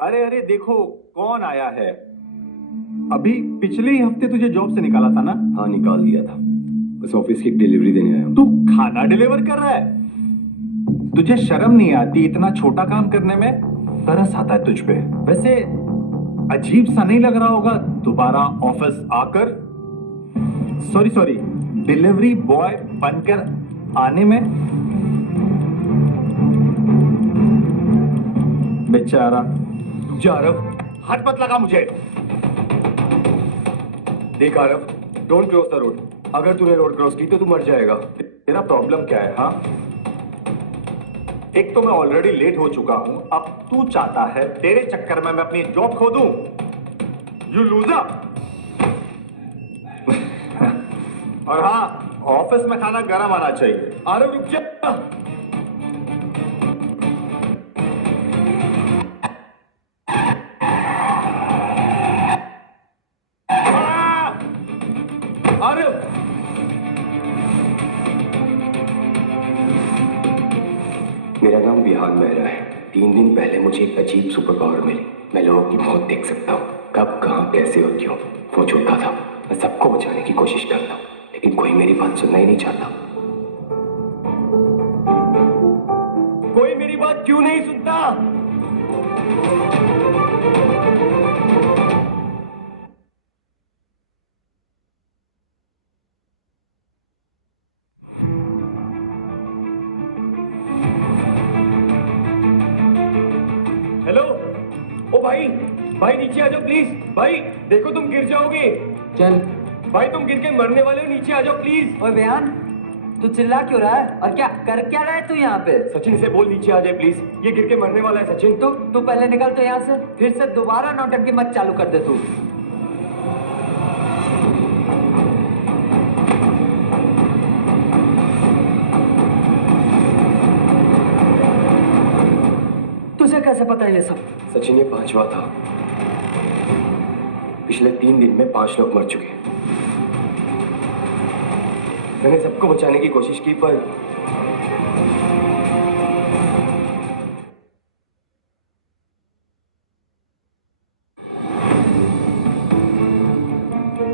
अरे अरे देखो कौन आया है। अभी पिछले ही हफ्ते तुझे जॉब से निकाला था ना? हाँ, निकाल दिया था। बस ऑफिस की डिलीवरी देने आया हूँ। तू खाना डिलीवर कर रहा है? तुझे शर्म नहीं आती इतना छोटा काम करने में? तरस आता है तुझ पे। वैसे अजीब सा नहीं लग रहा होगा दोबारा ऑफिस आकर, सॉरी सॉरी, डिलीवरी बॉय बनकर आने में? बेचारा। जा आरव, हाथ मत लगा मुझे। देख Aarav, don't cross the road. अगर तूने रोड क्रॉस की तो तू मर जाएगा। तेरा प्रॉब्लम क्या है? हाँ, एक तो मैं ऑलरेडी लेट हो चुका हूं, अब तू चाहता है तेरे चक्कर में मैं अपनी जॉब खो दूं? You loser. और हाँ, ऑफिस में खाना गर्म आना चाहिए। आरव रुक जा। आरव, मेरा नाम विहान मेहरा है। 3 दिन पहले मुझे एक अजीब सुपर पावर मिली। मैं लोगों की मौत देख सकता हूँ, कब कहाँ कैसे और क्यों। वो छोटा था, मैं सबको बचाने की कोशिश करता हूँ, लेकिन कोई मेरी बात सुनना ही नहीं चाहता। कोई मेरी बात क्यों नहीं सुनता? हेलो, ओ भाई, भाई नीचे आ जाओ प्लीज। भाई देखो तुम गिर जाओगे। चल। भाई तुम गिर के मरने वाले हो, नीचे आ जाओ प्लीज। ओए बेहान, तू चिल्ला क्यों रहा है और क्या कर क्या रहा है तू यहाँ पे? सचिन से बोल नीचे आ जाए प्लीज, ये गिर के मरने वाला है। सचिन तू पहले निकल तो यहाँ से, फिर से दोबारा नौटंकी मत चालू कर दे तू। तुझे कैसे पता है ये सब? सचिन, ये 5वां था। पिछले 3 दिन में 5 लोग मर चुके। मैंने सबको बचाने की कोशिश की, पर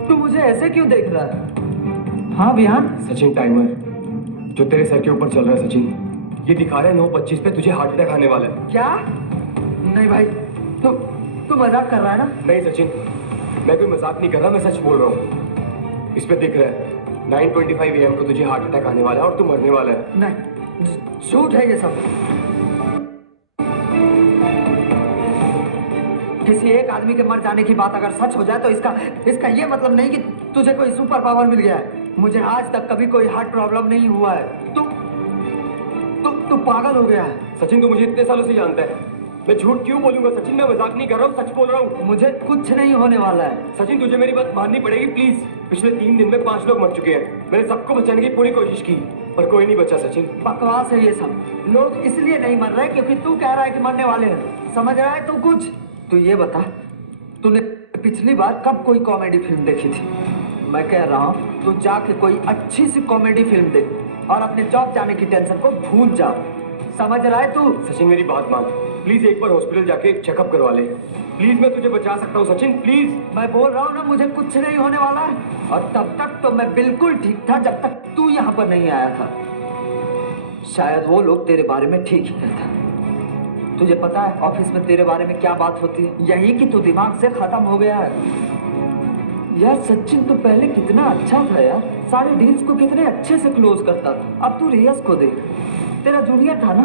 तू मुझे ऐसे क्यों देख रहा है? हाँ बिहान। सचिन, टाइमर जो तेरे सर के ऊपर चल रहा है सचिन, ये दिखा रहा है 9:25 पे तुझे हार्ट अटैक आने वाला है। क्या? नहीं भाई, तू मजाक कर रहा है ना? नहीं सचिन, मैं कोई मजाक नहीं कर रहा, मैं सच बोल रहा हूँ। इस पे दिख रहा है 9:25 AM को तुझे हार्ट अटैक आने वाला है और तू मरने वाला है। नहीं, झूठ है ये सब। किसी एक आदमी के मर जाने की बात अगर सच हो जाए तो इसका ये मतलब नहीं कि तुझे कोई सुपर पावर मिल गया है। मुझे आज तक कभी कोई हार्ट प्रॉब्लम नहीं हुआ है। तू पागल हो गया है। सचिन, तू मुझे इतने सालों से जानता है, मैं झूठ क्यों बोलूंगा? सचिन, मैं मजाक नहीं कर रहा हूँ, सच बोल रहा हूँ। मुझे कुछ नहीं होने वाला है। सचिन, तुझे मेरी बात माननी पड़ेगी प्लीज। पिछले 3 दिन में 5 लोग मर चुके हैं। मैंने सबको बचाने की पूरी कोशिश की, पर कोई नहीं बचा। सचिन, बकवास है ये सब। लोग इसलिए नहीं मर रहे क्योंकि तू कह रहा है कि मरने वाले हैं। समझ रहा है तू कुछ? तू ये बता, तूने पिछली बार कब कोई कॉमेडी फिल्म देखी थी? मैं कह रहा हूँ तू जाके कोई अच्छी सी कॉमेडी फिल्म देख और अपने जॉब जाने की टेंशन को भूल जा। समझ रहा है तू? सचिन, मेरी बात मान, प्लीज एक बार हॉस्पिटल जाके चेकअप करवा ले। प्लीज, मैं तुझे बचा सकता हूँ सचिन, प्लीज। मैं बोल रहा हूँ ना, मुझे कुछ नहीं होने वाला है। और तब तक तो मैं बिल्कुल ठीक था जब तक तू यहाँ पर नहीं आया था। शायद वो लोग तेरे बारे में ठीक ही कहता। तुझे पता है ऑफिस में तेरे बारे में क्या बात होती है? यही कि तू दिमाग से खत्म हो गया है। यार सचिन तो पहले कितना अच्छा था यार, सारे डील्स को कितने अच्छे से क्लोज करता था। अब तू रियाज को देख, तेरा जूनियर था ना,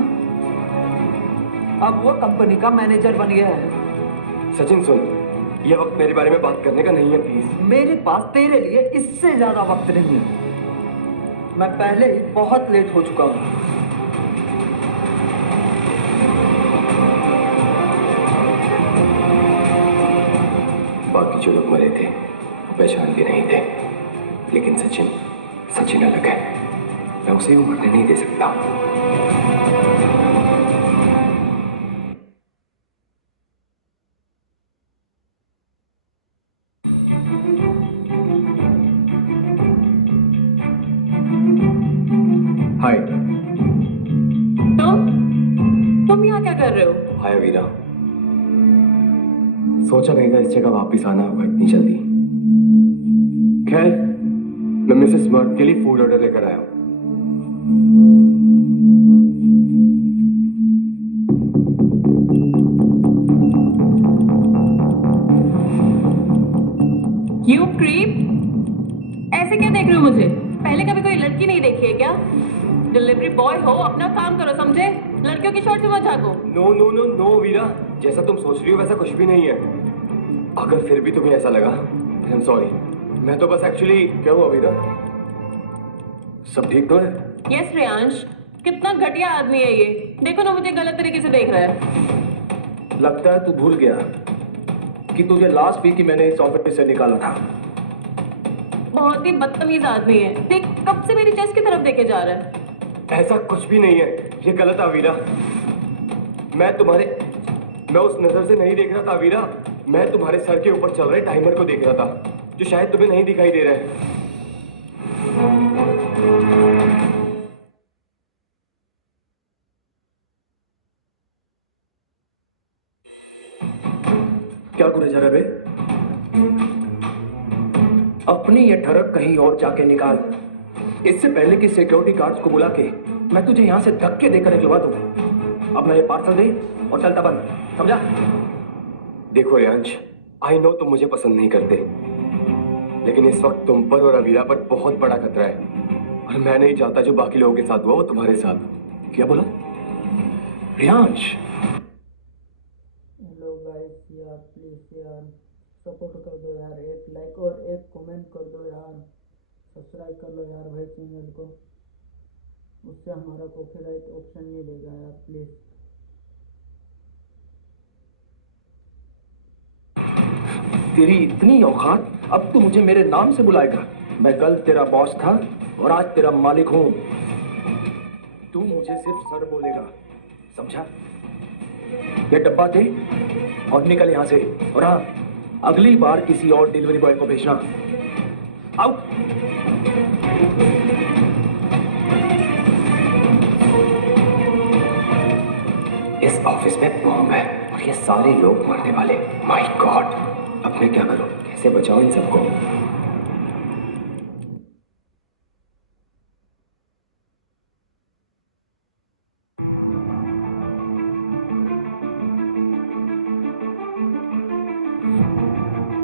अब वो कंपनी का मैनेजर बन गया है। सचिन सुन, ये वक्त मेरे बारे में बात करने का नहीं है प्लीज। मेरे पास तेरे लिए इससे ज्यादा वक्त नहीं है। मैं पहले ही बहुत लेट हो चुका हूँ। बाकी जो लोग मरे थे वो पहचान भी नहीं थे, लेकिन सचिन अलग है। मैं उसे भी मरने नहीं दे सकता। हाय। तुम यहाँ क्या कर रहे हो? हाय वीरा, सोचा नहीं था इस जगह वापस आना होगा इतनी जल्दी। खैर, मैं मिसेस स्मार्ट के लिए फूड ऑर्डर लेकर आया हूँ। You creep! ऐसे क्या देख रहे हो मुझे? पहले कभी कोई लड़की नहीं देखी है क्या? डिलीवरी बॉय हो, अपना काम करो, समझे? लड़कियों की शॉर्ट से मत झाको। नो नो नो नो वीरा, जैसा तुम सोच रही हो वैसा कुछ भी नहीं है। अगर फिर भी तुम्हें ऐसा लगा, आई एम सॉरी। मैं तो बस एक्चुअली। क्या हुआ वीरा? सब ठीक तो है? यस श्रेयांश, कितना घटिया आदमी है ये। देखो ना, मुझे गलत तरीके से देख रहा है। लगता है तू भूल गया कि तुझे लास्ट वीक ही मैंने इस ऑफिस से निकाला था। बहुत ही बदतमीज आदमी है। देख, कब से मेरी चेस्ट की तरफ देखे जा रहा है। ऐसा कुछ भी नहीं है, ये गलत है वीरा। मैं उस नजर से नहीं देख रहा था वीरा। मैं तुम्हारे सर के ऊपर चल रहे टाइमर को देख रहा था, जो शायद तुम्हें नहीं दिखाई दे रहा है। क्या करे जा रहा बे? अपनी ये ठरक कहीं और जाके निकाल, इससे पहले कि सिक्योरिटी गार्ड्स को बुला के मैं तुझे यहां से धक्के देकर निकलवा दूं। अपना ये पार्सल दे और चलता बंद, समझा? देखो रियांश, आई नो तुम मुझे पसंद नहीं करते, लेकिन इस वक्त तुम पर और अवीरा पर बहुत बड़ा खतरा है, और मैं नहीं चाहता जो बाकी लोगों के साथ हुआ वो तुम्हारे साथ। क्या बोला रियांश? हेलो गाइस, यार प्लीज यार सपोर्ट कर दो यार, एक लाइक और एक कमेंट कर दो यार, सब्सक्राइब कर लो यार भाई चैनल को, उससे हमारा कॉपीराइट ऑप्शन नहीं देगा यार प्लीज। तेरी इतनी औकात, अब तू मुझे मेरे नाम से बुलाएगा? मैं कल तेरा बॉस था और आज तेरा मालिक हूं। तू मुझे सिर्फ सर बोलेगा, समझा? ये डब्बा दे और निकल यहां से। और हाँ, अगली बार किसी और डिलीवरी बॉय को भेजना। आउट। इस ऑफिस में बॉम्ब है और ये सारे लोग मरने वाले। माय गॉड, अब मैं क्या करूं? कैसे बचाऊं इन सबको?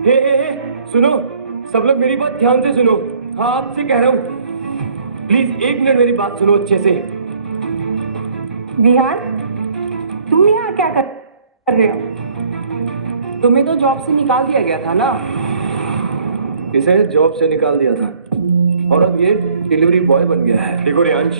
हे, सुनो, सब लोग मेरी बात ध्यान से सुनो। हाँ, आपसे कह रहा हूं, प्लीज 1 मिनट मेरी बात सुनो अच्छे से। विहान, तुम यहाँ क्या कर रहे हो? तुम्हें तो जॉब से निकाल दिया गया था ना? इसे जॉब से निकाल दिया था और अब ये डिलीवरी बॉय बन गया है। देखो रियांश,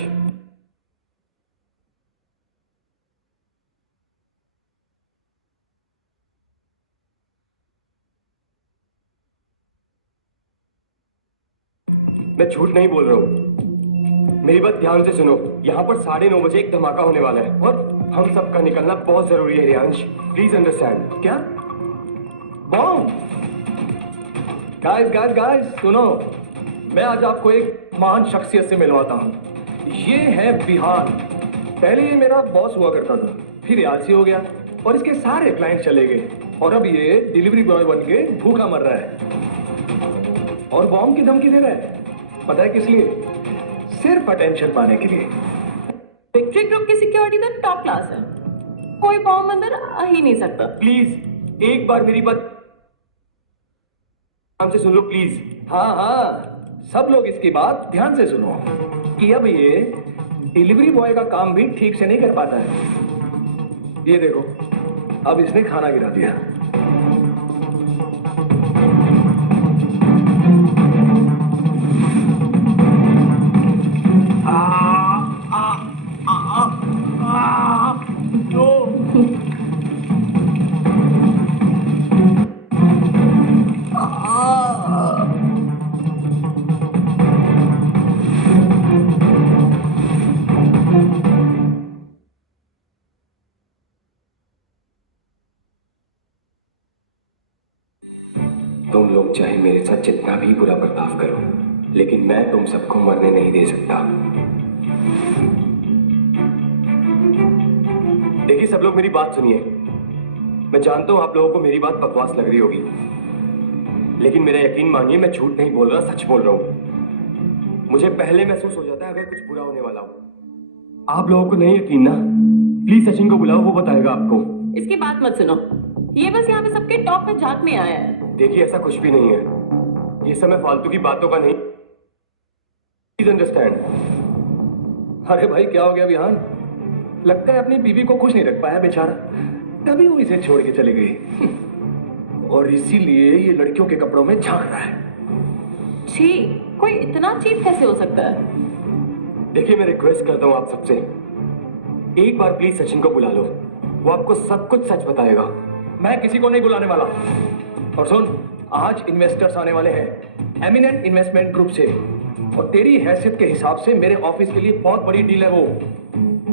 मैं झूठ नहीं बोल रहा हूं, मेरी बात ध्यान से सुनो। यहाँ पर 9:30 बजे एक धमाका होने वाला है और हम सबका निकलना बहुत जरूरी है रियांश, प्लीज अंडरस्टैंड। क्या? बॉम्ब? गाइस गाइस गाइस सुनो, मैं आज आपको एक महान शख्सियत से मिलवाता हूँ। ये है विहान। पहले ये मेरा बॉस हुआ करता था, फिर आलसी हो गया और इसके सारे क्लाइंट चले गए, और अब ये डिलीवरी बॉय बन के भूखा मर रहा है और बॉम्ब की धमकी दे रहा है। पता है किस लिए? सिर्फ अटेंशन पाने के लिए। विक्ट्री ग्रुप की सिक्योरिटी तो टॉप क्लास है, कोई बॉम्ब अंदर आ ही नहीं सकता। प्लीज एक बार मेरी बात ध्यान से सुन लो प्लीज। हाँ हाँ, सब लोग इसकी बात ध्यान से सुनो कि अब ये डिलीवरी बॉय का काम भी ठीक से नहीं कर पाता है। ये देखो, अब इसने खाना गिरा दिया। तुम लोग चाहे मेरे साथ जितना भी बुरा बर्ताव करो, लेकिन मैं तुम सबको मरने नहीं दे सकता। देखिए सब लोग मेरी बात सुनिए, मैं जानता हूं आप लोगों को मेरी बात बकवास लग रही होगी, लेकिन मेरा यकीन मानिए, मैं झूठ नहीं बोल रहा, सच बोल रहा हूं। मुझे पहले महसूस हो जाता है अगर कुछ बुरा होने वाला हो। आप लोगों को नहीं यकीन ना? प्लीज सचिन को बुलाओ, वो बताएगा आपको। इसकी बात मत सुनो, ये बस यहाँ पे सबके टॉप में झांक में आया है। देखिए ऐसा कुछ भी नहीं है, ये समय फालतू की बातों का नहीं। Please understand. अरे भाई क्या हो गया विहान? लगता है अपनी बीवी को खुश नहीं रख पाया बेचारा, तभी वो इसे छोड़ के चली गई। और इसीलिए ये लड़कियों के कपड़ों में झांक रहा है। छी, कोई इतना चीप कैसे हो सकता है? देखिए मैं रिक्वेस्ट करता हूँ आप सबसे, एक बार प्लीज सचिन को बुला लो, वो आपको सब कुछ सच बताएगा। मैं किसी को नहीं बुलाने वाला। और सुन, आज इन्वेस्टर्स आने वाले हैं एमिनेंट इन्वेस्टमेंट ग्रुप से, और तेरी हैसियत के हिसाब से मेरे ऑफिस के लिए बहुत बड़ी डील है वो।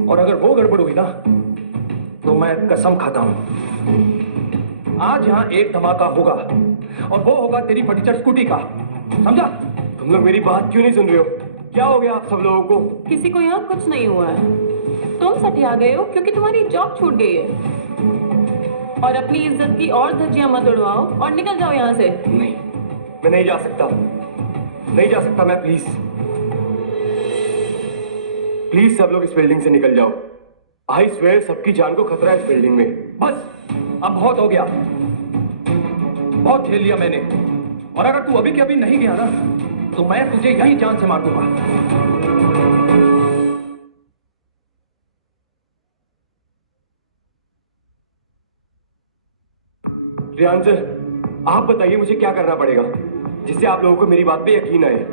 और अगर वो गड़बड़ हुई ना तो मैं कसम खाता हूं, आज यहाँ एक धमाका होगा, और वो होगा तेरी फटीचर स्कूटी का, समझा? तुम लोग मेरी बात क्यों नहीं सुन रहे हो? क्या हो गया आप सब लोगों को? किसी को यहाँ कुछ नहीं हुआ है। तुम सटिया गए हो क्योंकि तुम्हारी जॉब छूट गई है। और अपनी इज्जत की और धज्जियां मत उड़वाओ और निकल जाओ यहाँ से। नहीं, मैं नहीं जा सकता, नहीं जा सकता मैं। प्लीज प्लीज सब लोग इस बिल्डिंग से निकल जाओ। आई स्वेयर सबकी जान को खतरा है इस बिल्डिंग में। बस अब बहुत हो गया, बहुत झेल लिया मैंने, और अगर तू अभी के अभी नहीं गया ना तो मैं तुझे यही जान से मार दूंगा। रियान सर, आप बताइए मुझे क्या करना पड़ेगा जिससे आप लोगों को मेरी बात पे यकीन आए?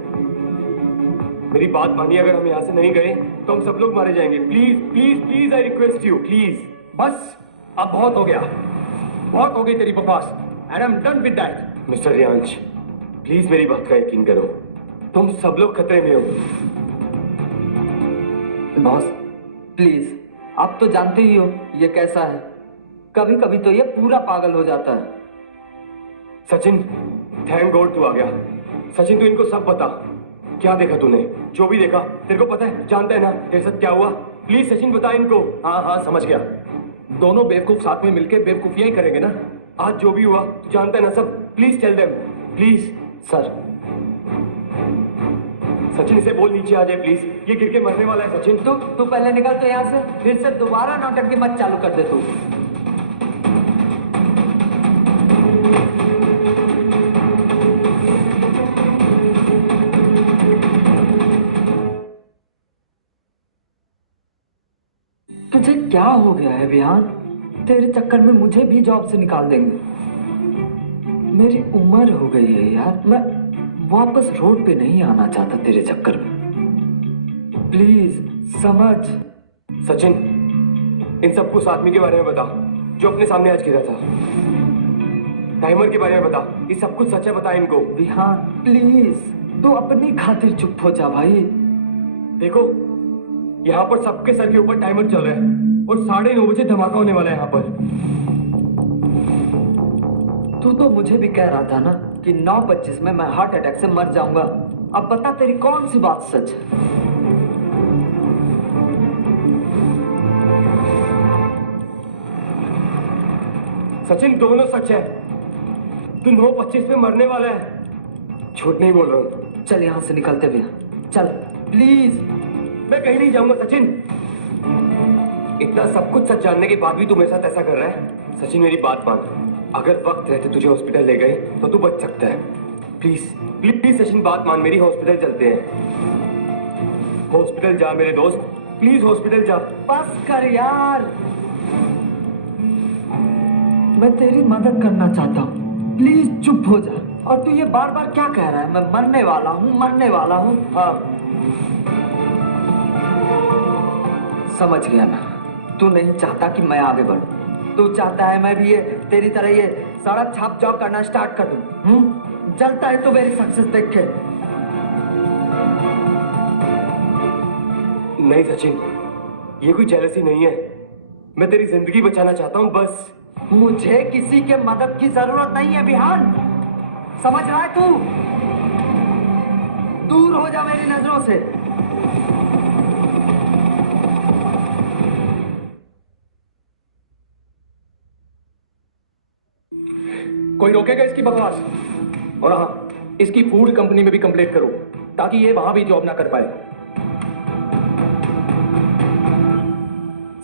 मेरी बात मानिए, अगर हम यहाँ से नहीं गए तो हम सब लोग मारे जाएंगे। Please please please, I request you, please. बस अब बहुत हो गया, बहुत हो गई तेरी बकवास, and I am done with that. Mister Riyansh, please मेरी बात का यकीन करो, तुम सब लोग खतरे में हो। बॉस प्लीज, आप तो जानते ही हो ये कैसा है, कभी कभी तो ये पूरा पागल हो जाता है। सचिन, थैंक गॉड तू आ गया। सचिन तू इनको सब बता, क्या देखा तूने? जो भी देखा तेरे को पता है, जानता है ना तेरे साथ क्या हुआ? प्लीज सचिन बता इनको। हाँ हाँ समझ गया, दोनों बेवकूफ साथ में मिलकर बेवकूफियां ही करेंगे ना। आज जो भी हुआ तू जानता है ना सब। Please tell them, please. Sir Sachin इसे बोल नीचे आ जाए प्लीज, ये गिर के मरने वाला है। सचिन तू पहले निकल तो यहाँ से, फिर से दोबारा नौटंकी मत चालू कर दे तू। तुझे क्या हो गया है विहान? तेरे चक्कर में मुझे भी जॉब से निकाल देंगे। मेरी उम्र हो गई है यार, मैं वापस रोड पे नहीं आना चाहता तेरे चक्कर में। प्लीज समझ। सचिन, इन सबको उस आदमी के बारे में बता जो अपने सामने आज गिरा था। टाइमर के बारे में बता, ये सब कुछ सच है, बता इनको। विहान प्लीज, तू अपनी खातिर चुप हो जा भाई। देखो यहाँ पर सबके सर के ऊपर टाइमर चल रहा है और 9:30 बजे धमाका होने वाला है यहाँ पर। तू तो मुझे भी कह रहा था ना कि 9:25 में मैं हार्ट अटैक से मर जाऊंगा। अब बता तेरी कौन सी बात सच है? सचिन दोनों सच है, तू 9:25 में मरने वाला है, झूठ नहीं बोल रहा हूँ। चल यहाँ से निकलते हुए, चल प्लीज। मैं कहीं नहीं जाऊंगा सचिन। इतना सब कुछ सच जानने के बाद भी तू मेरे साथ ऐसा कर रहा है। सचिन मेरी बात मान, अगर वक्त रहते तुझे हॉस्पिटल ले गए तो तू बच सकता है। प्लीज प्लीज प्लीज सचिन बात मान मेरी, हॉस्पिटल चलते हैं। हॉस्पिटल जा मेरे दोस्त, प्लीज हॉस्पिटल जा। बस कर यार, मैं तेरी मदद करना चाहता हूँ, प्लीज चुप हो जा। और तू ये बार बार क्या कह रहा है? मैं मरने वाला हूँ, मरने वाला हूँ। हाँ समझ गया मैं, तू नहीं चाहता कि मैं आगे बढ़ूं, तू चाहता है मैं भी ये तेरी तरह ये सड़क छाप जॉब करना स्टार्ट कर दूं। जलता है तो मेरी सक्सेस देख के। नहीं सचिन, ये कोई जेलसी नहीं है, मैं तेरी जिंदगी बचाना चाहता हूँ बस। मुझे किसी के मदद की जरूरत नहीं है विहान, समझ रहा है तू? दूर हो जा मेरी नजरों से। कोई रोकेगा इसकी बकवास? और हाँ, इसकी फूड कंपनी में भी कंप्लेंट करो ताकि ये वहां भी जॉब ना कर पाए।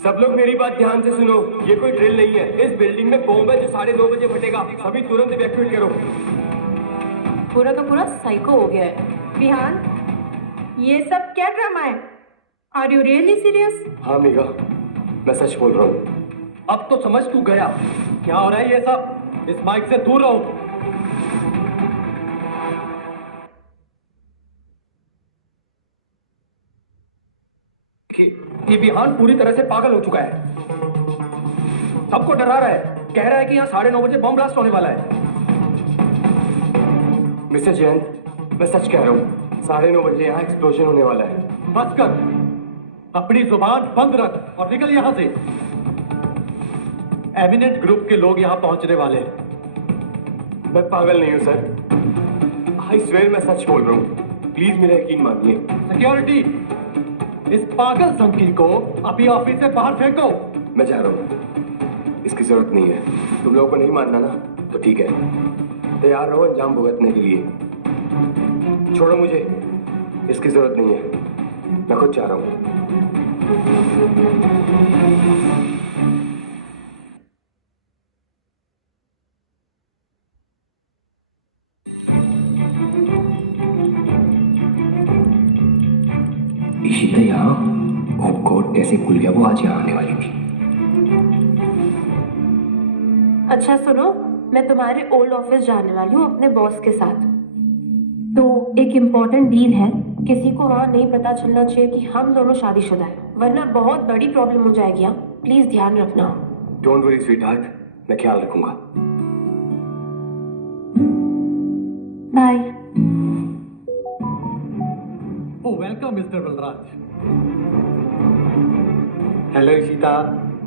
सब लोग मेरी बात ध्यान से सुनो, ये कोई ड्रिल नहीं है। इस बिल्डिंग में बॉम्ब है जो 2:30 बजे फटेगा। सभी तुरंत इवैक्यूएट करो। पूरा का पूरा साइको हो गया है। विहान, ये सब क्या ड्रामा है? Are you really serious? हाँ मेघा, मैं सच बोल रहा हूँ। अब तो समझ तू गया क्या हो रहा है ये सब। इस माइक से दूर रहो। ये विहान पूरी तरह से पागल हो चुका है। सबको डरा रहा है, कह रहा है कि यहाँ 9:30 बजे बम ब्लास्ट होने वाला है। मिस्टर जैन, मैं सच कह रहा हूँ, 9:30 बजे यहाँ एक्सप्लोजन होने वाला है। बस कर, अपनी जुबान बंद रख और निकल यहाँ से। एमिनेंट ग्रुप के लोग यहाँ पहुंचने वाले हैं। मैं पागल नहीं हूँ सर, आई स्वेयर मैं सच बोल रहा हूँ। प्लीज मेरा यकीन मानिए। सिक्योरिटी, इस पागल संकी को अभी ऑफिस से बाहर फेंको। मैं जा रहा हूँ, इसकी जरूरत नहीं है। तुम लोगों को नहीं मानना ना, तो ठीक है, तैयार रहो अंजाम भुगतने के लिए। छोड़ो मुझे, इसकी जरूरत नहीं है, मैं खुद जा रहा हूँ। इशिता यहाँ, ओ गॉड, कैसे भूल गया वो आज यहाँ आने वाली थी। अच्छा सुनो, मैं तुम्हारे ओल्ड ऑफिस जाने वाली हूँ अपने बॉस के साथ। तो एक इम्पोर्टेंट डील है, किसी को वहाँ नहीं पता चलना चाहिए कि हम दोनों शादीशुदा हैं, वरना बहुत बड़ी प्रॉब्लम हो जाएगी। यहाँ प्लीज ध्यान रखना। डोंट वरी स्वीट हार्ट, मैं ख्याल रखूंगा। Bye. Welcome mister Balraj. Hello Ishita,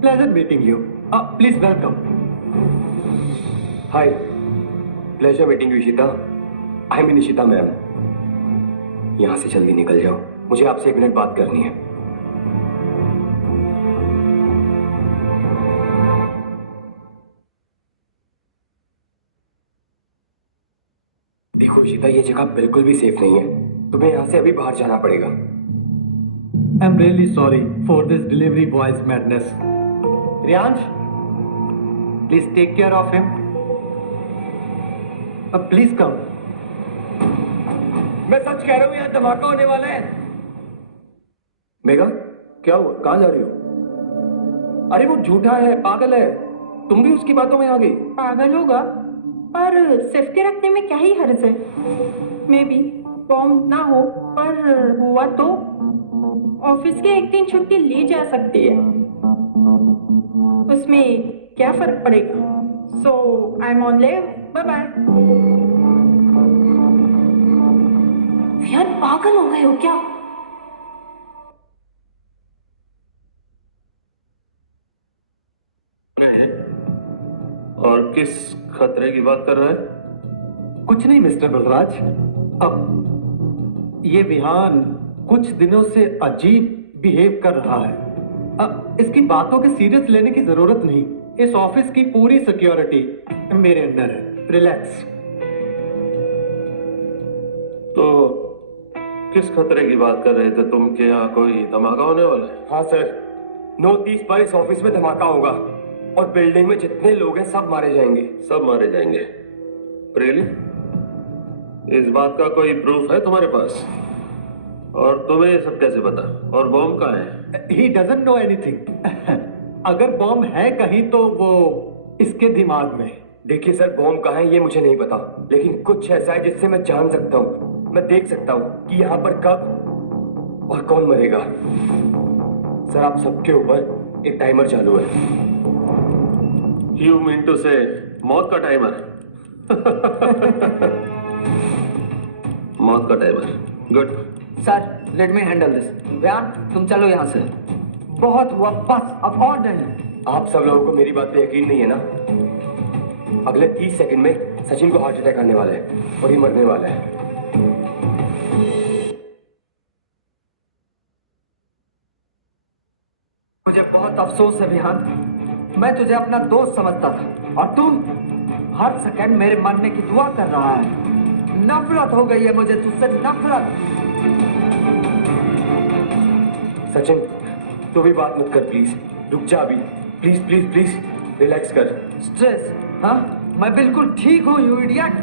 pleasant meeting you. Please welcome. Hi, pleasure meeting you Ishita. I mean Ishita ma'am. यहाँ से जल्दी निकल जाओ, मुझे आपसे 1 मिनट बात करनी है। देखो इशिता, ये जगह बिल्कुल भी सेफ नहीं है। तुम्हें यहाँ से अभी बाहर जाना पड़ेगा। I am really sorry for this delivery boys madness. Riyansh, please take care of him. Please come. मैं सच कह रहा हूँ, यहाँ धमाका होने वाला है। मेघा, क्या हुआ? कहाँ जा रही हो? अरे वो झूठा है, पागल है। तुम भी उसकी बातों में आ गई। पागल होगा, पर सेफ्टी रखने में क्या ही हर्ज है। मे बी बॉम्ब ना हो, पर हुआ तो ऑफिस के 1 दिन छुट्टी ली जा सकती है, उसमें क्या फर्क पड़ेगा। So I am on leave, bye bye. यार पागल हो गए हो क्या? और किस खतरे की बात कर रहा है? कुछ नहीं मिस्टर बलराज। अब ये विहान कुछ दिनों से अजीब बिहेव कर रहा है। अब इसकी बातों के सीरियस लेने की जरूरत नहीं। इस ऑफिस की पूरी सिक्योरिटी मेरे अंडर है, रिलैक्स। तो किस खतरे की बात कर रहे थे तुम कि यहाँ कोई धमाका होने वाला है? हाँ सर, 9:30 पर इस ऑफिस में धमाका होगा और बिल्डिंग में जितने लोग हैं सब मारे जाएंगे। सब मारे जाएंगे? रियली? इस बात का कोई प्रूफ है तुम्हारे पास? और तुम्हें ये सब कैसे पता? और बॉम्ब कहाँ है? He doesn't know anything. अगर बॉम्ब है कहीं तो वो इसके दिमाग में। देखिए सर, बॉम्ब कहाँ है ये मुझे नहीं पता, लेकिन कुछ ऐसा है जिससे मैं जान सकता हूँ, मैं देख सकता हूँ कि यहाँ पर कब और कौन मरेगा। सर, आप सबके ऊपर एक टाइमर चालू है। यू मीन टू से मौत का टाइमर? मौत का timer, good. Sir, let me handle this. व्यान, तुम चलो यहाँ से। बहुत हुआ, बस अब और नहीं। आप सब लोगों को मेरी बात पे यकीन नहीं है ना? अगले 30 सेकंड में सचिन को हार्ट अटैक आने वाला है और ये मरने वाला है। मुझे बहुत अफसोस है विहान, मैं तुझे अपना दोस्त समझता था और हर सेकंड मेरे मरने की दुआ कर रहा है। नफरत हो गई है मुझे तुझसे, नफरत। सचिन, तू भी बात मत कर प्लीज। रुक जा अभी, प्लीज प्लीज प्लीज रिलैक्स कर। स्ट्रेस? हाँ, मैं बिल्कुल ठीक हूँ यू इडियट।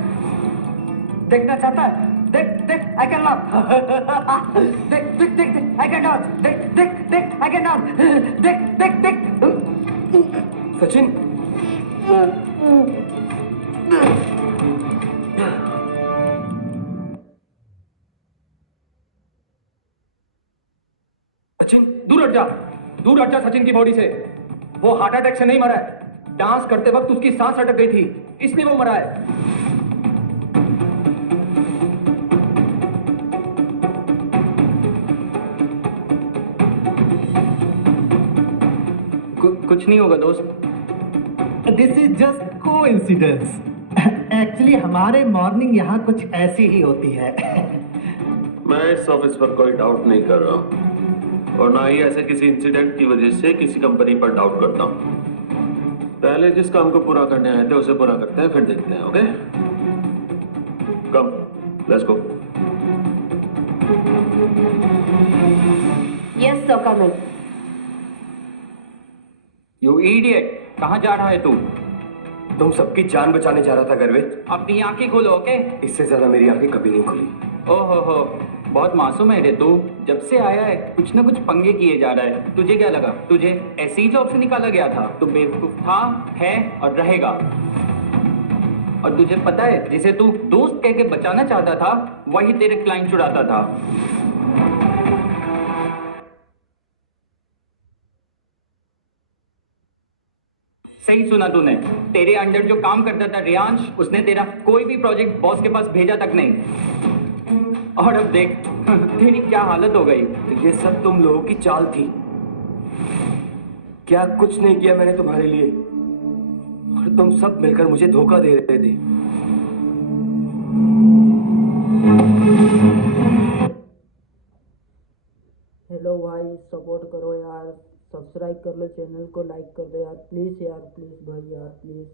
देखना चाहता है? देख देख, आई कैन लाफ। देख देख देख देख, आई कैन डांस। देख देख देख, आई कैन डांस। देख देख देख। सचिन, सचिन दूर हट जा सचिन की बॉडी से। वो हार्ट अटैक से नहीं मरा है, डांस करते वक्त उसकी सांस अटक गई थी, इसलिए वो मरा है। कुछ नहीं होगा दोस्त। This is just coincidence. Actually हमारे मॉर्निंग यहाँ कुछ ऐसी ही होती है। मैं इस ऑफिस पर कोई डाउट नहीं कर रहा हूँ, और ना ही ऐसे किसी इंसिडेंट की वजह से किसी कंपनी पर डाउट करता हूँ। पहले जिस काम को पूरा करने आए थे उसे पूरा करते हैं, फिर देखते हैं। Okay, come, let's go. Yes sir, come in. You idiot, कहाँ जा रहा है तू? तुम सबकी जान बचाने जा रहा था गर्वित। अपनी आंखें खोलो। ओके, इससे ज्यादा मेरी आंखें कभी नहीं खुली। ओहो हो, बहुत मासूम है रे तू। जब से आया है कुछ ना कुछ पंगे किए जा रहा है। तुझे क्या लगा तुझे ऐसी ही जॉब से निकाला गया था? तू बेवकूफ था, है और रहेगा। और तुझे पता है, जिसे तू दोस्त कह के बचाना चाहता था वही तेरे क्लाइंट चुराता था। सही सुना तूने। तेरे अंडर जो काम करता था रियांश, उसने तेरा कोई भी प्रोजेक्ट बॉस के पास भेजा तक नहीं। और अब देख तेरी क्या हालत हो गई। तो ये सब तुम लोगों की चाल थी। क्या कुछ नहीं किया मैंने तुम्हारे लिए, और तुम सब मिलकर मुझे धोखा दे रहे थे। हेलो भाई, सपोर्ट करो यार, सब्सक्राइब कर लो चैनल को, लाइक कर दो यार, प्लीज़ यार, प्लीज़ भाई यार, प्लीज़।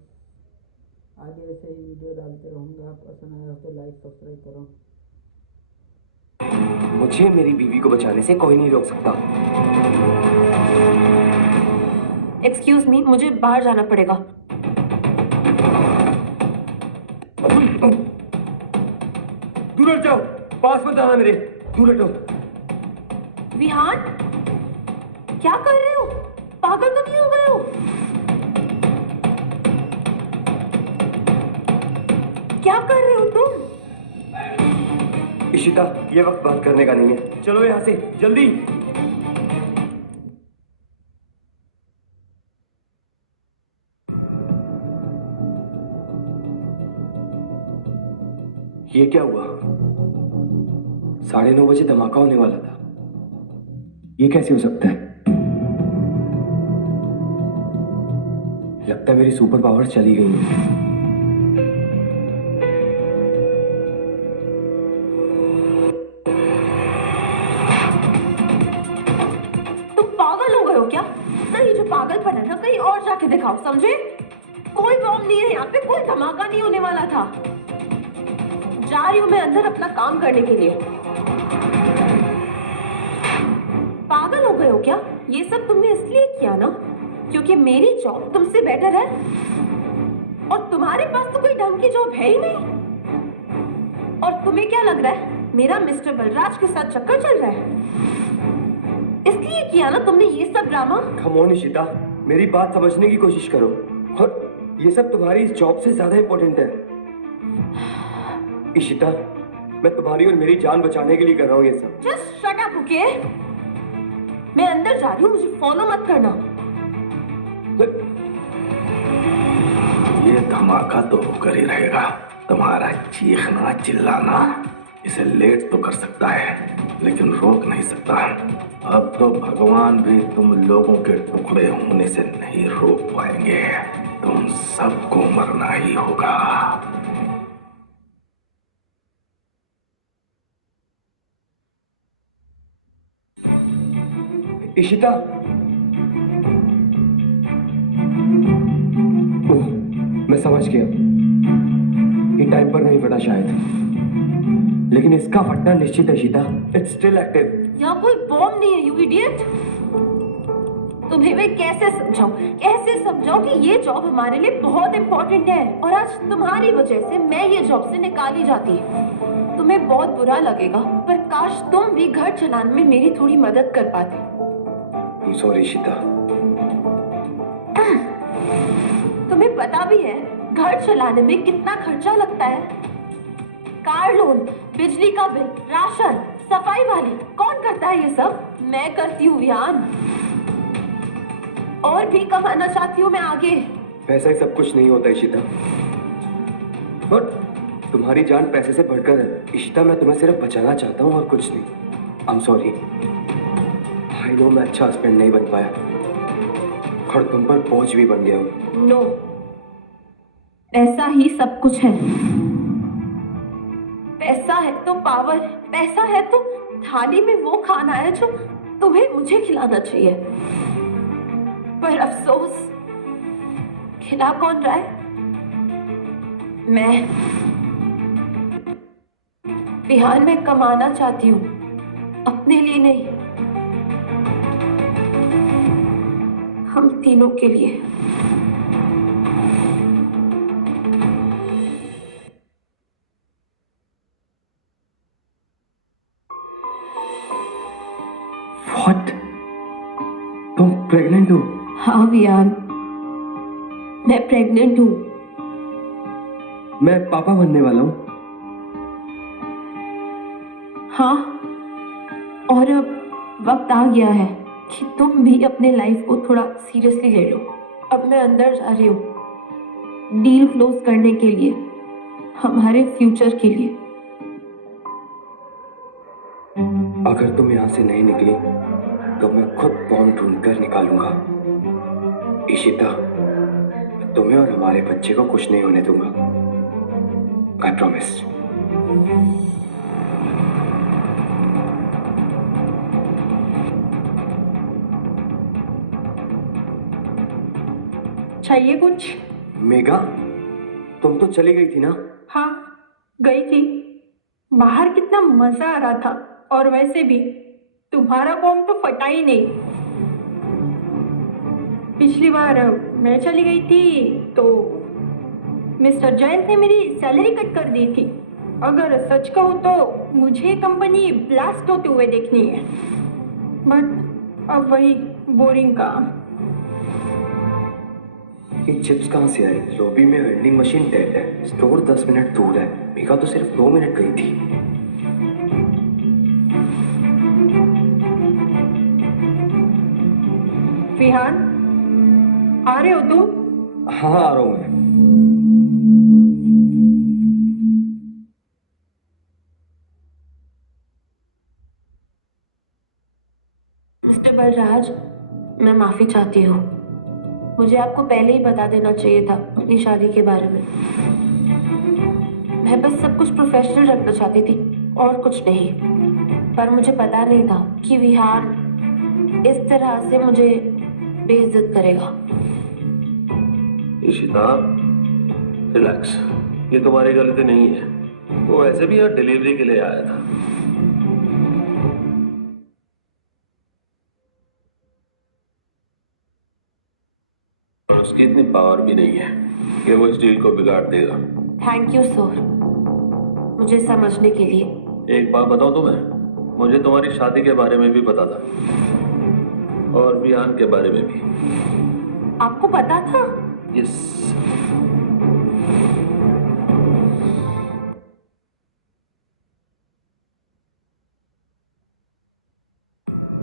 आगे ऐसे ही वीडियो डालते रहूँगा, पसंद आया तो लाइक सब्सक्राइब करो। मुझे मेरी बीवी को बचाने से कोई नहीं रोक सकता। एक्सक्यूज मी, मुझे बाहर जाना पड़ेगा। दूर हट जाओ, पास मत आना मेरे, दूर हटो। विहान, क्या कर रहे हो? पागल तो नहीं हो गए हो? क्या कर रहे हो तुम? इशिता, ये वक्त बात करने का नहीं है, चलो यहाँ से जल्दी। ये क्या हुआ? 9:30 बजे धमाका होने वाला था, ये कैसे हो सकता है? लगता है मेरी सुपर पावर चली गई है। तुम पागल हो गए हो क्या? नहीं, जो पागलपन है ना कहीं और जाके दिखाओ, समझे? कोई बॉम्ब नहीं है यहाँ पे, कोई धमाका नहीं होने वाला था। जा रही हूँ मैं अंदर अपना काम करने के लिए। पागल हो गए हो क्या? ये सब तुमने इसलिए किया ना क्योंकि मेरी जॉब तुमसे बेटर है, और तुम्हारे पास तो कोई ढंग की जॉब है ही नहीं। और तुम्हें क्या लग रहा है मेरा मिस्टर बलराज के साथ चक्कर चल रहा है? इसलिए किया ना तुमने ये सब ड्रामा। कम ऑन इशिता, मेरी बात समझने की कोशिश करो। और ये सब तुम्हारी इस जॉब से ज्यादा इंपॉर्टेंट है। इशिता, मैं तुम्हारी और मेरी जान बचाने के लिए कर रहा हूँ ये सब। Just shut up, okay? मैं अंदर जा रही हूँ, मुझे फॉलो मत करना। ये धमाका तो होकर ही रहेगा। तुम्हारा चीखना चिल्लाना इसे लेट तो कर सकता है, लेकिन रोक नहीं सकता। अब तो भगवान भी तुम लोगों के टुकड़े होने से नहीं रोक पाएंगे। तुम सबको मरना ही होगा। इशिता, ओह, मैं समझ गया। टाइम पर नहीं फटा शायद, लेकिन इसका फटना निश्चित है शीता। It's still active. यहाँ कोई बॉम्ब नहीं है, यू इडियट। तुम्हें मैं कैसे समझाऊं कि ये जॉब हमारे लिए बहुत इंपॉर्टेंट है और आज तुम्हारी वजह से मैं ये जॉब से निकाली जाती। तुम्हें बहुत बुरा लगेगा, पर काश तुम भी घर चलाने में मेरी थोड़ी मदद कर पाते। सॉरी शीता। तुम्हें पता भी है घर चलाने में कितना खर्चा लगता है? कार लोन, बिजली का बिल, राशन, सफाई वाली, कौन करता है ये सब? मैं करती हूँ विहान। और भी कमाना चाहती हूँ मैं आगे। पैसा ही सब कुछ नहीं होता इशिता, और तुम्हारी जान पैसे से बढ़कर है। इशिता, मैं तुम्हें सिर्फ बचाना चाहता हूँ और कुछ नहीं। I am sorry. I know मैं अच्छा हस्बैंड नहीं बन पाया और तुम पर बोझ भी बन गया हूँ। नो, ऐसा ही सब कुछ है। पैसा है तो पावर, पैसा है तो थाली में वो खाना है जो तुम्हें मुझे खिलाना चाहिए। पर अफसोस, खिला कौन रहा है? मैं बिहार में कमाना चाहती हूँ, अपने लिए नहीं, हम तीनों के लिए। What? तुम प्रेग्नेंट हो? हाँ वियान, मैं प्रेग्नेंट हूँ। मैं पापा बनने वाला हूँ। हाँ, और अब वक्त आ गया है कि तुम भी अपने लाइफ को थोड़ा सीरियसली ले लो। अब मैं अंदर जा रही हूँ डील क्लोज करने के लिए, हमारे फ्यूचर के लिए। अगर तुम यहाँ से नहीं निकली तो मैं खुद बॉम्ब ढूंढकर निकालूंगा। इशिता, तुम्हें और हमारे बच्चे को कुछ नहीं होने दूंगा। I promise. चाहिए कुछ? मेघा, तुम तो चली गई थी ना? हाँ, गई थी। बाहर कितना मजा आ रहा था, और वैसे भी तुम्हारा बॉम्ब तो फटा ही नहीं। पिछली बार मैं चली गई थी तो मिस्टर जयंत ने मेरी सैलरी कट कर दी थी। अगर सच कहूँ तो मुझे कंपनी ब्लास्ट होते हुए देखनी है, बट अब वही बोरिंग काम। ये चिप्स कहाँ से आई? लॉबी में वेंडिंग मशीन डेड है, स्टोर 10 मिनट दूर है। मेघा तो सिर्फ 2 मिनट गई थी। विहान, आ रहे हो तुम? हाँ आ रहा हूँ मैं। मिस्टर बलराज, मैं माफी चाहती हूँ। मुझे आपको पहले ही बता देना चाहिए था अपनी शादी के बारे में। मैं बस सब कुछ प्रोफेशनल रखना चाहती थी और कुछ नहीं, पर मुझे पता नहीं था कि विहान इस तरह से मुझे बेइज्जत करेगा। इशिता, रिलैक्स, ये तुम्हारी गलती नहीं है। वो ऐसे भी यहाँ डिलीवरी के लिए आया था। उसकी इतनी पावर भी नहीं है कि वो इस डील को बिगाड़ देगा। थैंक यू सर, मुझे समझने के लिए। एक बात बताऊं तुम्हें, मुझे तुम्हारी शादी के बारे में भी पता था और विहान के बारे में भी। आपको पता था? यस।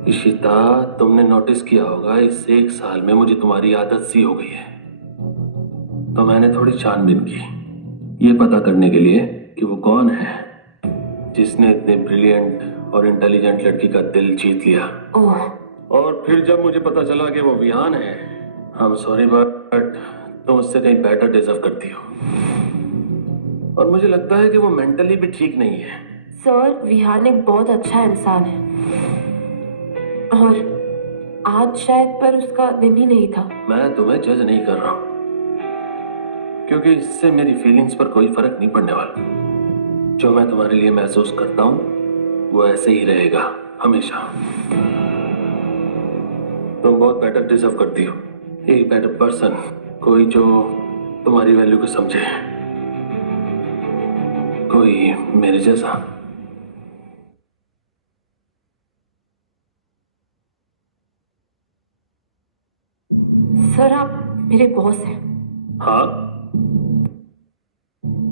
इशिता, तुमने नोटिस किया होगा इस 1 साल में मुझे तुम्हारी आदत सी हो गई है, तो मैंने थोड़ी छानबीन की ये पता करने के लिए कि वो कौन है जिसने इतने ब्रिलियंट और इंटेलिजेंट लड़की का दिल जीत लिया। ओह, और फिर जब मुझे पता चला कि वो विहान है, I'm sorry बट तुम उससे कहीं बेटर डिजर्व करती हो। और मुझे लगता है कि वो मेंटली भी ठीक नहीं है। सर, विहान एक बहुत अच्छा इंसान है और आज शायद पर उसका दिन ही नहीं था। मैं तुम्हें जज नहीं कर रहा हूं, क्योंकि इससे मेरी फीलिंग्स पर कोई फर्क नहीं पड़ने वाला। जो मैं तुम्हारे लिए महसूस करता हूं वो ऐसे ही रहेगा हमेशा। तुम बहुत बेटर डिजर्व करती हो, एक बेटर पर्सन, कोई जो तुम्हारी वैल्यू को समझे, कोई मेरे जैसा। सर आप मेरे बॉस हैं। हाँ,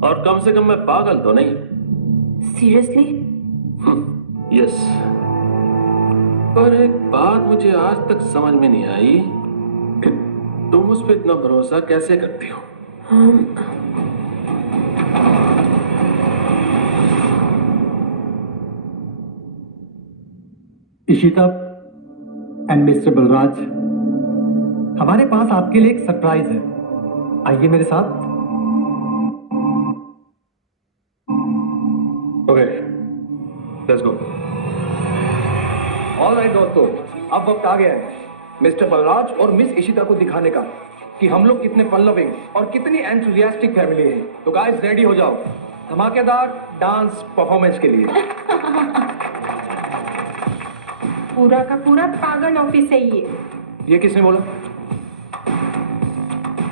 और कम से कम मैं पागल तो नहीं। सीरियसली? यस। पर एक बात मुझे आज तक समझ में नहीं आई कि तुम उस पर इतना भरोसा कैसे करती हो। इशिता एंड मिस्टर बलराज, हमारे पास आपके लिए एक सरप्राइज है। आइए मेरे साथ। Okay, let's go. ऑलराइट दोस्तों, अब वक्त आ गया है मिस्टर बलराज और मिस इशिता को दिखाने का कि हम लोग कितने फन लविंग और कितनी एंथुसियास्टिक फैमिली है। तो गाइस रेडी हो जाओ धमाकेदार डांस परफॉर्मेंस के लिए। पूरा का पूरा पागल ऑफिस है ये किसने बोला?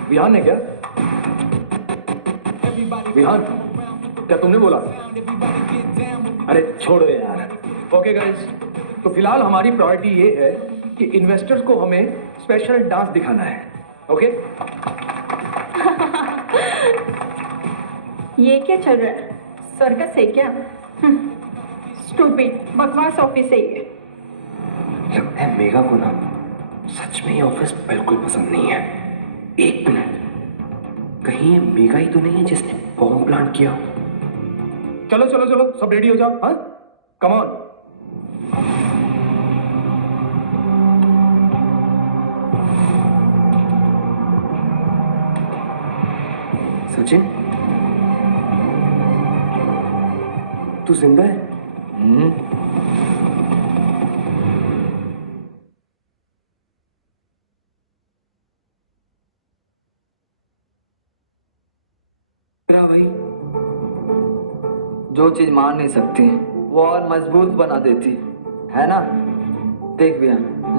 विहान ने क्या? विहान, क्या तुमने बोला? अरे छोड़ो यार। ओके गाइस, तो फिलहाल हमारी प्रायोरिटी ये है कि इन्वेस्टर्स को हमें स्पेशल डांस दिखाना है। ओके? ये क्या चल रहा है? सर्कस है क्या? स्टूपिड, बकवास ऑफिस है ये। लगता है मेघा को ना सच में ये ऑफिस बिल्कुल पसंद नहीं है। एक मिनट, कहीं ये मेघा ही तो नहीं है जिसने बॉम्ब प्लांट किया हो? चलो चलो चलो, सब रेडी हो जाओ। हाँ, कम ऑन। सचिन, तू जिंदा है? भाई, जो चीज मार नहीं सकती वो और मजबूत बना देती है ना। देख भैया,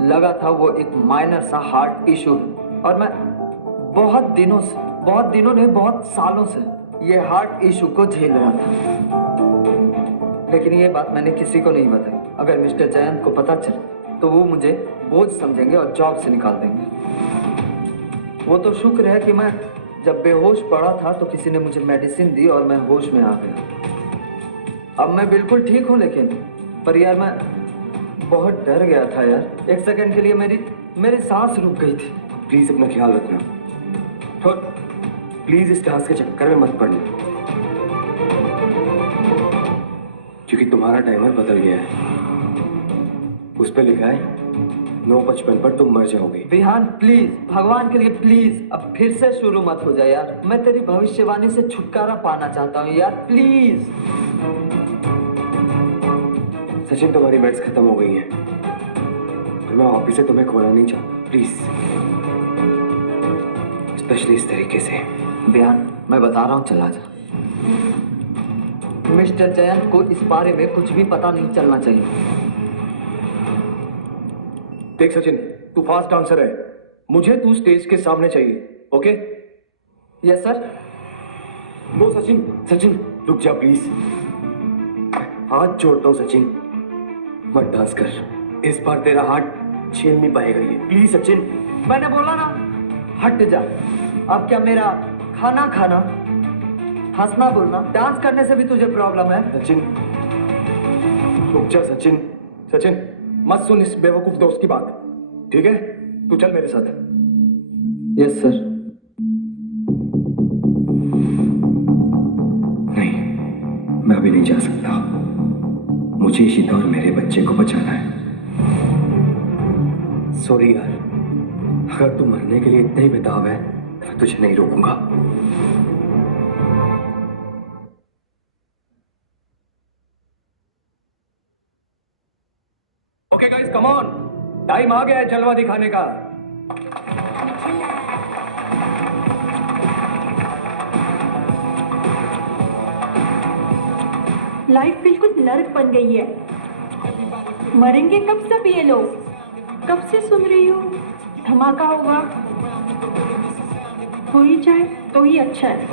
लगा था वो एक माइनर सा हार्ट इशू है और मैं बहुत दिनों ने बहुत सालों से ये हार्ट इशू को झेल रहा था। लेकिन ये बात मैंने किसी को नहीं बताई। अगर मिस्टर जयंत को पता चले तो वो मुझे बोझ समझेंगे और जॉब से निकाल देंगे। वो तो शुक्र है कि मैं जब बेहोश पड़ा था तो किसी ने मुझे मेडिसिन दी और मैं होश में आ गया। अब मैं बिल्कुल ठीक हूँ, लेकिन पर यार मैं बहुत डर गया था यार। एक सेकंड के लिए मेरी सांस रुक गई थी। प्लीज अपना ख्याल रखना और प्लीज इस डांस के चक्कर में मत पड़ना, क्योंकि तुम्हारा टाइमर बदल गया है। उस पर लिखा है 9:55 पर तुम मर जाओगे। विहान प्लीज, भगवान के लिए प्लीज अब फिर से शुरू मत हो जाए यार। मैं तेरी भविष्यवाणी से छुटकारा पाना चाहता हूँ यार, प्लीज। सचिन, तुम्हारी मेड्स खत्म हो गई हैं और मैं ऑफिस से तुम्हें खोना नहीं चाहता। प्लीज, स्पेशली इस तरीके से। विहान, मैं बता रहा हूँ, चला जा। मिस्टर जयंत को इस बारे में कुछ भी पता नहीं चलना चाहिए। देख सचिन, तू फास्ट डांसर है, मुझे तू स्टेज के सामने चाहिए। Okay? Yes sir. No Sachin, Sachin रुक जा प्लीज। हाथ जोड़ता हूँ सचिन, मत डांस कर। इस बार तेरा हार्ट झेल नहीं पाएगा ये। प्लीज सचिन। मैंने बोला ना, हट जा। अब क्या मेरा खाना खाना, हंसना बोलना, डांस करने से भी तुझे प्रॉब्लम है? सचिन रुक जा। सचिन, सचिन मत सुन इस बेवकूफ दोस्त की बात, ठीक है? तू चल मेरे साथ। Yes sir. नहीं, मैं अभी नहीं जा सकता। मुझे इशिता और मेरे बच्चे को बचाना है। सॉरी यार, अगर तू मरने के लिए इतना ही बेताब है तो मैं तुझे नहीं रोकूंगा। Okay guys, come on, time आ गया है जलवा दिखाने का। लाइफ बिल्कुल नर्क बन गई है। मरेंगे कब सब ये लोग? कब से सुन रही हूँ धमाका होगा। हो ही जाए तो ही अच्छा है।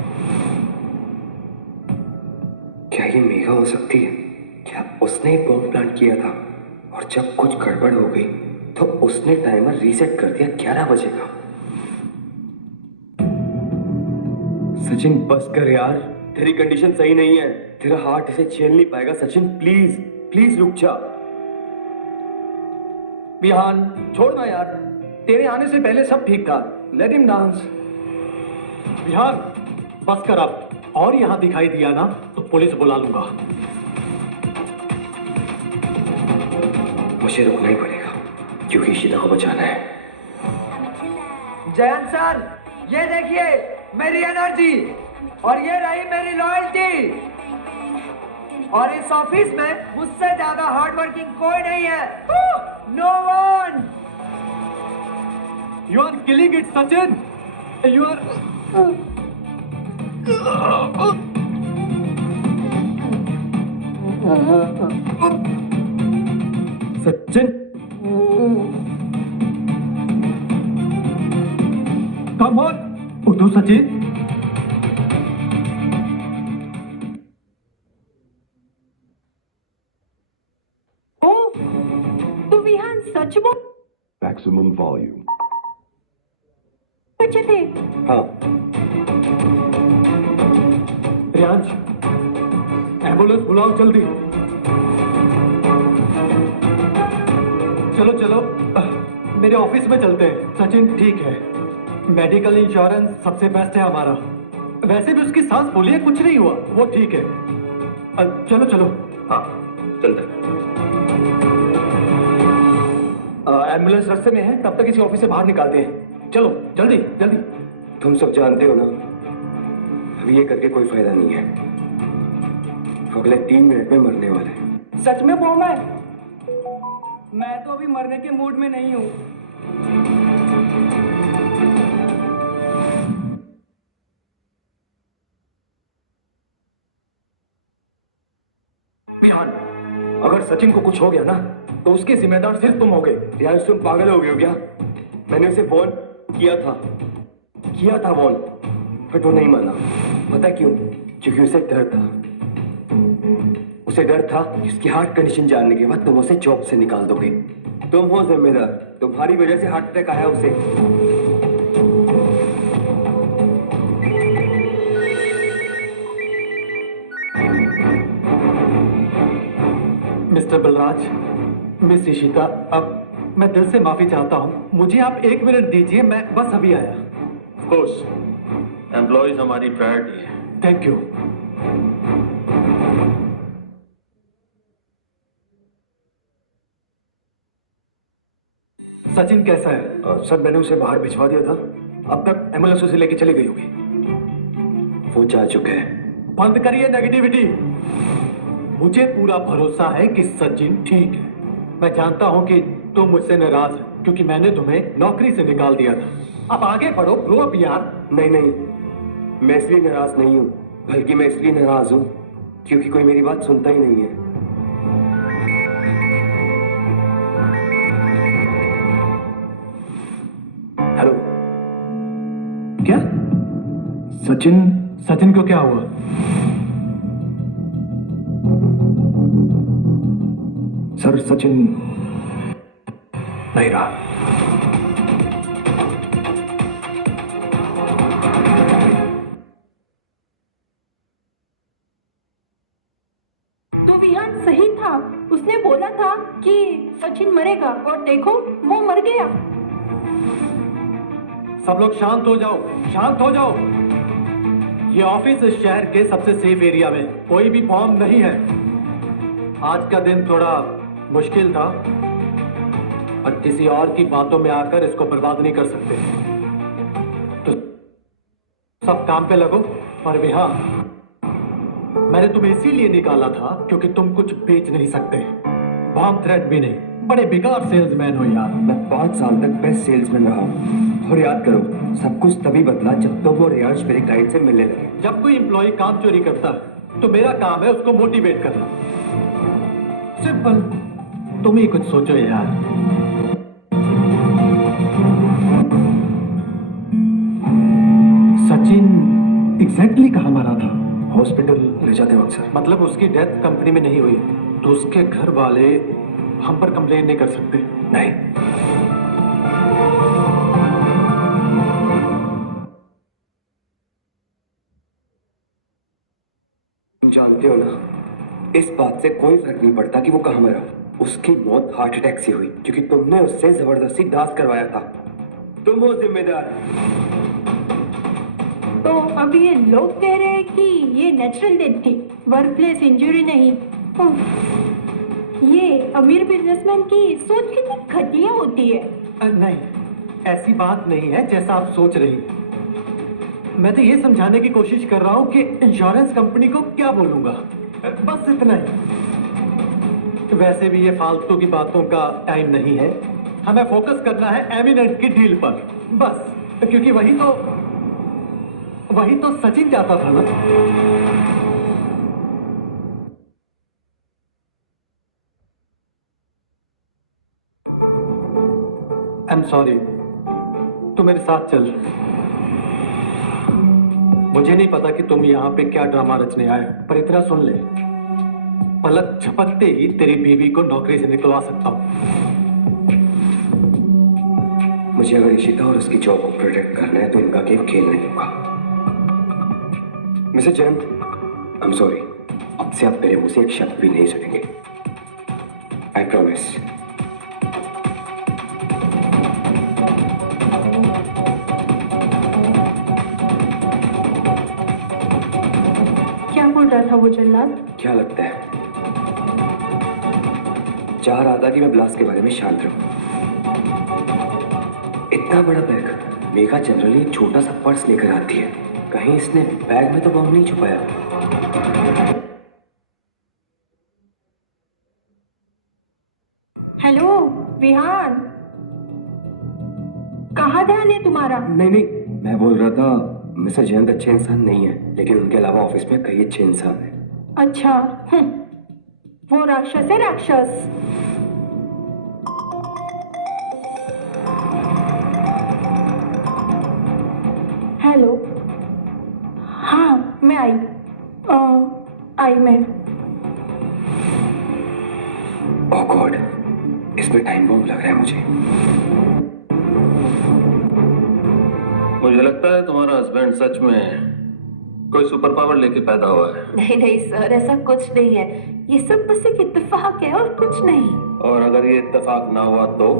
क्या ये मेघा हो सकती है? क्या उसने एक बॉम्ब प्लान किया था और जब कुछ गड़बड़ हो गई तो उसने टाइमर रीसेट कर दिया 11 बजे का? सचिन बस कर यार, तेरी कंडीशन सही नहीं है, तेरा हार्ट इसे झेल नहीं पाएगा। सचिन प्लीज प्लीज रुक जा। विहान छोड़ना यार, तेरे आने से पहले सब ठीक था। Let him dance. विहान बस कर अब, और यहां दिखाई दिया ना तो पुलिस बुला लूंगा। मुझे रुकना ही पड़ेगा क्योंकि इशिता को बचाना है। जयंत सर, ये देखिए मेरी एनर्जी और ये रही मेरी लॉयल्टी। और इस ऑफिस में मुझसे ज्यादा हार्ड वर्किंग कोई नहीं है। No one. You are killing it Sachin, you are. Sachin come on उठो सचिन। ओ, तू विहान सच बोल Maximum volume. बचे थे। हाँ, प्रियांश एम्बुलेंस बुलाओ जल्दी। चलो चलो मेरे ऑफिस में चलते हैं। सचिन ठीक है, मेडिकल इंश्योरेंस सबसे बेस्ट है हमारा। वैसे भी उसकी सांस फूली है, कुछ नहीं हुआ, वो ठीक है। चलो चलो। हाँ चलते। एम्बुलेंस रास्ते में है, तब तक इसी ऑफिस से बाहर निकालते हैं। चलो जल्दी जल्दी। तुम सब जानते हो ना, अभी ये करके कोई फायदा नहीं है। वो अगले 3 मिनट में मरने वाले हैं। सच में बॉम्ब है? मैं तो अभी मरने के मूड में नहीं हूँ। विहान, अगर सचिन को कुछ हो गया ना तो उसके जिम्मेदार सिर्फ तुम होगे। रियांश तुम पागल हो गए हो क्या? मैंने उसे फोन किया था फोन, बट वो नहीं माना। पता क्यों? क्योंकि उसे डर था। उसे डर था कि उसकी हार्ट कंडीशन जानने के बाद तुम उसे जॉब से निकाल दोगे। तुम हो जिम्मेदार, तुम्हारी वजह से हार्ट अटैक आया उसे। मिस्टर बलराज, मिस इशिता, अब मैं दिल से माफी चाहता हूँ। मुझे आप 1 मिनट दीजिए, मैं बस अभी आया। ऑफ कोर्स, एम्प्लॉयज हमारी प्रायोरिटी है। Thank you. सचिन कैसा है? सर मैंने उसे बाहर भिजवा दिया था, अब तक एम्बुलेंस उसे लेके चली गई होगी। वो जा चुका है। बंद करिए नेगेटिविटी। मुझे पूरा भरोसा है कि सचिन ठीक है। मैं जानता हूं कि तुम मुझसे नाराज है क्योंकि मैंने तुम्हें नौकरी से निकाल दिया था। अब आगे बढ़ो, ग्रो अप यार। नहीं नहीं, मैं इसलिए नाराज नहीं हूं, बल्कि मैं इसलिए नाराज हूं क्योंकि कोई मेरी बात सुनता ही नहीं है। हेलो। क्या? सचिन को क्या हुआ? सर सचिन नहीं रहा। तो विहान सही था, उसने बोला था कि सचिन मरेगा और देखो वो मर गया। सब लोग शांत हो जाओ, शांत हो जाओ। ये ऑफिस इस शहर के सबसे सेफ एरिया में, कोई भी बॉम्ब नहीं है। आज का दिन थोड़ा मुश्किल था, पर किसी और की बातों में आकर इसको बर्बाद नहीं कर सकते। तो सब काम पे लगो। और विहान, मैंने तुम्हें इसीलिए निकाला था क्योंकि तुम कुछ बेच नहीं सकते, बॉम्ब थ्रेट भी नहीं। बड़े बेकार सेल्समैन हो यार। मैं 5 साल तक बेस्ट सेल्समैन रहा हूँ। और याद करो, सब कुछ तभी बदला जब तो वो रियांश मेरे क्लाइंट से मिलने लगे। जब कोई एम्प्लॉय काम चोरी करता है तो मेरा काम है उसको मोटिवेट करना। सिंपल। तुम ही कुछ सोचो यार। सचिन एग्जैक्टली कहाँ मरा था? हॉस्पिटल ले जाते वक्त सर। मतलब उसकी डेथ कंपनी में नहीं हुई तो उसके घर वाले हम पर कंप्लेन नहीं कर सकते? नहीं। तुम जानते हो ना, इस बात से कोई फर्क नहीं पड़ता कि वो कहाँ मरा। उसकी मौत हार्ट अटैक से हुई क्योंकि तुमने उससे जबरदस्ती दास करवाया था। तुम हो जिम्मेदार। तो अब ये लोग कह रहे हैं कि ये नेचुरल डेथ थी, वर्क प्लेस इंजरी नहीं। ये अमीर बिजनेसमैन की सोच कितनी घटिया होती है। नहीं, ऐसी बात नहीं है जैसा आप सोच रही। मैं तो ये समझाने की कोशिश कर रहा हूँ कि इंश्योरेंस कंपनी को क्या बोलूंगा, बस इतना ही। वैसे भी ये फालतू की बातों का टाइम नहीं है, हमें फोकस करना है एमिनेंट की डील पर बस, क्योंकि वही तो सचिन चाहता था ना। आई एम सॉरी, तू मेरे साथ चल। मुझे नहीं पता कि तुम यहाँ पे क्या ड्रामा रचने आए हो, पर इतना सुन ले, पलक झपकते ही तेरी बीवी को नौकरी से निकलवा सकता हूँ। मुझे अगर इशिता और उसकी जॉब को प्रोटेक्ट करना है तो इनका गेम खेल नहीं होगा। Mister Jain, I am sorry, अब से आप मेरे मुंह से एक शब्द भी नहीं सुनेंगे। I promise. क्या बोल रहा था वो जल्लाद? क्या लगता है? चाह रहा था कि मैं ब्लास्ट के बारे में शांत रहूं। इतना बड़ा बैग मेघा जनरली एक छोटा सा पर्स लेकर आती है, कहीं इसने बैग में तो बम नहीं छुपाया? हेलो विहान, कहाँ ध्यान है तुम्हारा? नहीं, मैं बोल रहा था मिस्टर जयंत अच्छे इंसान नहीं है, लेकिन उनके अलावा ऑफिस में कई अच्छे इंसान हैं। अच्छा, वो राक्षस है, राक्षस। हेलो, हाँ मैं आई मैं। ओह गॉड, इसमें टाइम बम लग रहा है मुझे। मुझे लगता है तुम्हारा हस्बैंड सच में कोई सुपर पावर लेके पैदा हुआ है। नहीं सर, ऐसा कुछ नहीं है, ये सब बस एक इत्तेफाक है और कुछ नहीं। और अगर ये इत्तेफाक ना हुआ तो?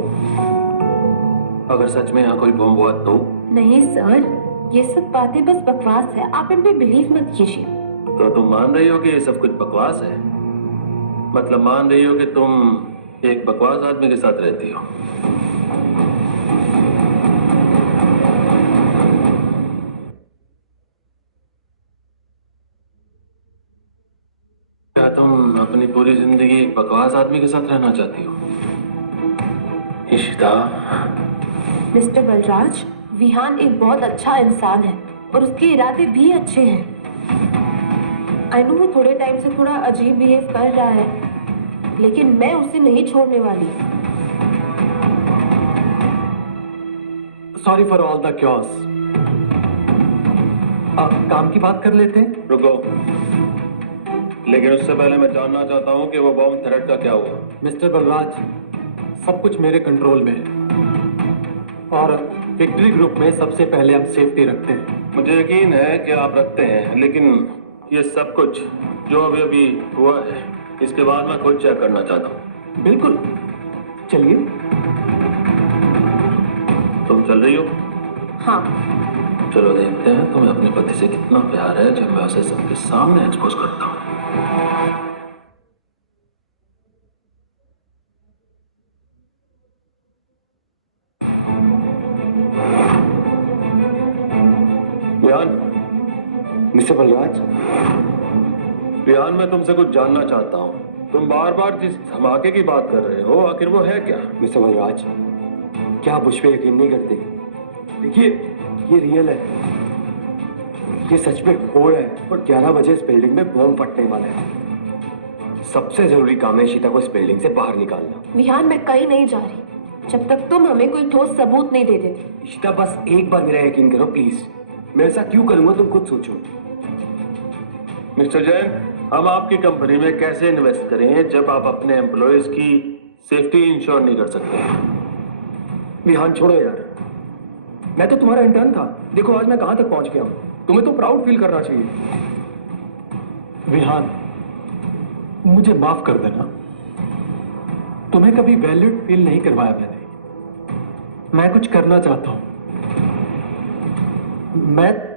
अगर सच में यहाँ कोई बम हुआ तो? नहीं सर, ये सब बातें बस बकवास है, आप इन पे बिलीव मत कीजिए। तो तुम मान रही हो कि ये सब कुछ बकवास है? मतलब मान रही हो कि तुम एक बकवास आदमी के साथ रहती हो? क्या तुम अपनी पूरी जिंदगी एक बकवास आदमी के साथ रहना चाहती हो? इशिता, मिस्टर बलराज, विहान एक बहुत अच्छा इंसान है और उसके इरादे भी अच्छे हैं। आई नो वो थोड़े टाइम से थोड़ा अजीब बिहेव कर रहा है, लेकिन मैं उसे नहीं छोड़ने वाली। Sorry for all the chaos. आप काम की बात कर लेते हैं? रुको, लेकिन उससे पहले मैं जानना चाहता हूँ कि वो बॉम्ब थ्रेट का क्या हुआ। मिस्टर बलराज, सब कुछ मेरे कंट्रोल में है और विक्ट्री ग्रुप में सबसे पहले हम सेफ्टी रखते हैं। मुझे यकीन है कि आप रखते हैं, लेकिन ये सब कुछ जो अभी अभी हुआ है, इसके बाद मैं खुद चेक करना चाहता हूँ। बिल्कुल, चलिए। तुम चल रही हो? हाँ। चलो देखते हैं तुम्हें अपने पति से कितना प्यार है जब मैं उसे सबके सामने एक्सपोज करता हूँ। मिस्टर बलराज, विहान, मैं तुमसे कुछ जानना चाहता हूँ। तुम बार बार जिस धमाके की बात कर रहे हो, आखिर वो है क्या? मिस्टर बलराज, क्या आप मुझ पे यकीन नहीं करते? देखिए, ये रियल है। ये सच में हो रहा है और 11 बजे इस बिल्डिंग में बॉम्ब फटने वाला है। सबसे जरूरी काम है ईशिता को इस बिल्डिंग से बाहर निकालना। विहान, मैं कहीं नहीं जा रही जब तक तुम हमें कोई ठोस सबूत नहीं दे देती। ईशिता बस एक बार मेरा यकीन करो प्लीज। मैं ऐसा क्यों करूंगा तुम खुद सोचो। मिस्टर जैन, हम आपकी कंपनी में कैसे इन्वेस्ट करें जब आप अपने एम्प्लॉयज की सेफ्टी इंश्योर नहीं कर सकते? विहान छोड़ो यार, मैं तो तुम्हारा इंटर्न था। देखो आज मैं कहां तक पहुंच गया हूं। तुम्हें तो प्राउड फील करना चाहिए। विहान, मुझे माफ कर देना। तुम्हें कभी वैल्यूड फील नहीं करवाया मैंने। मैं कुछ करना चाहता हूं। मैं